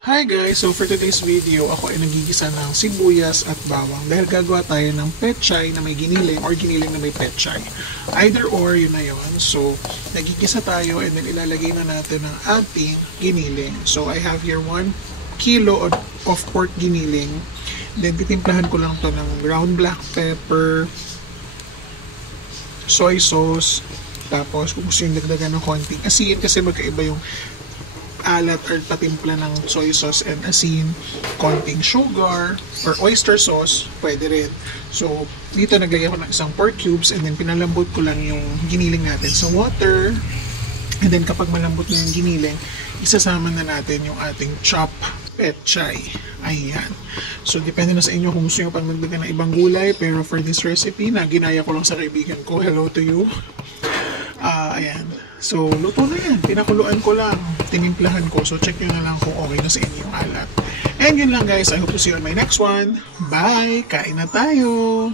Hi guys! So for today's video, ako ay nagigisa ng sibuyas at bawang dahil gagawa tayo ng pechay na may giniling or giniling na may pechay. Either or, yun na yun. So, nagigisa tayo and then ilalagay na natin ang ating giniling. So, I have here 1 kilo of pork giniling. Then, titimplahan ko lang to ng ground black pepper, soy sauce, tapos kung gusto yung dagdagan ng konting asin kasi magkaiba yung alat or patimpla ng soy sauce and asin, konting sugar or oyster sauce, pwede rin. So, dito naglagay ako ng isang pork cubes and then pinalambot ko lang yung giniling natin sa water. And then kapag malambot na yung giniling, isasama na natin yung ating chop pechay. Ayan. So, depende na sa inyo kung gusto nyo pang magdagan ng ibang gulay. Pero for this recipe na ginaya ko lang sa kaibigan ko, hello to you. Ayan. So, luto na yan. Pinakuluan ko lang. Tinimplahan ko. So, check nyo na lang kung okay na sa inyo yung alat. And yun lang guys. I hope to see you on my next one. Bye! Kain na tayo!